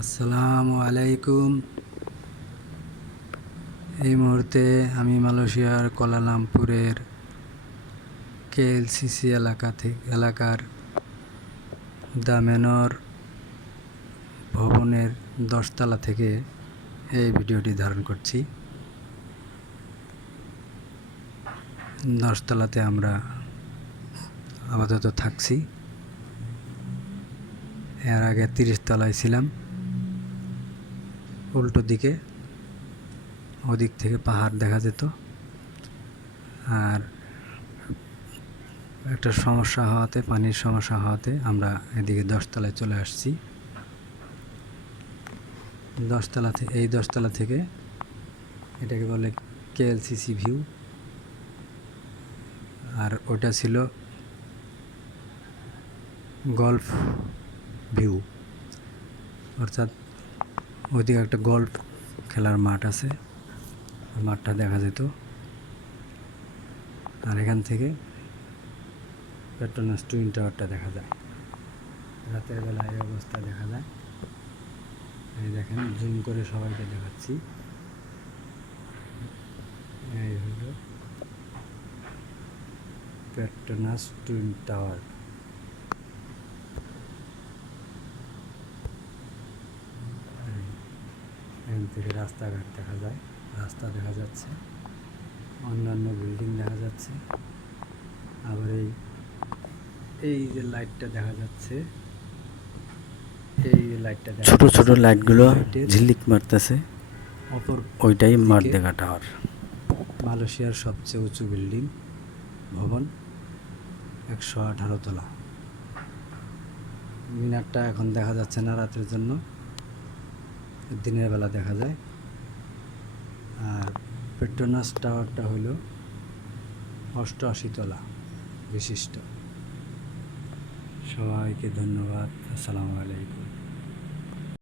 আসসালামু আলাইকুম। এই মুহূর্তে আমি মালয়েশিয়ার কুয়ালালামপুরের কেএলসিসি এলাকার দ্য ম্যানর ভবনের 10 তলা থেকে এই ভিডিওটি ধারণ করছি। 10 তলাতে আমরা আপাতত থাকছি। এর আগে 30 তলায় ছিলাম। উল্টো দিকে ওদিক থেকে পাহাড় দেখা যেত, আর একটা সমস্যা হওয়াতে, পানির সমস্যা হওয়াতে আমরা এদিকে 10 তলায় চলে আসছি। 10তলা থেকে এটাকে বলে কেএলসিসি ভিউ, আর ওটা ছিল গল্ফ ভিউ, অর্থাৎ ওইদিকে একটা গল্ফ খেলার মাঠ আছে, মাঠটা দেখা যেত। আর এখান থেকে পেট্রোনাস টুইন টাওয়ারটা দেখা যায়। রাতের বেলা এই অবস্থা দেখা যায়। এই দেখেন, জুম করে সবাইকে দেখাচ্ছি। এই হলো পেট্রোনাস টুইন টাওয়ার। এখান থেকে রাস্তাঘাট দেখা যায়, রাস্তা দেখা যাচ্ছে, অন্যান্য বিল্ডিং দেখা যাচ্ছে। আবার এই যে লাইটটা দেখা যাচ্ছে, এই লাইটটা ছোট ছোট লাইটগুলো ঝিলিক মারতেছে, ওইটাই মারদেগা টাওয়ার। মালয়েশিয়ার সবচেয়ে উঁচু বিল্ডিং ভবন, 118 তলা। মিনারটা এখন দেখা যাচ্ছে না রাতের জন্য, দিনের বেলা দেখা যায়। আর পেট্রোনাস টাওয়ারটা হল 88 তলা বিশিষ্ট। সবাইকে ধন্যবাদ। আসসালামু আলাইকুম।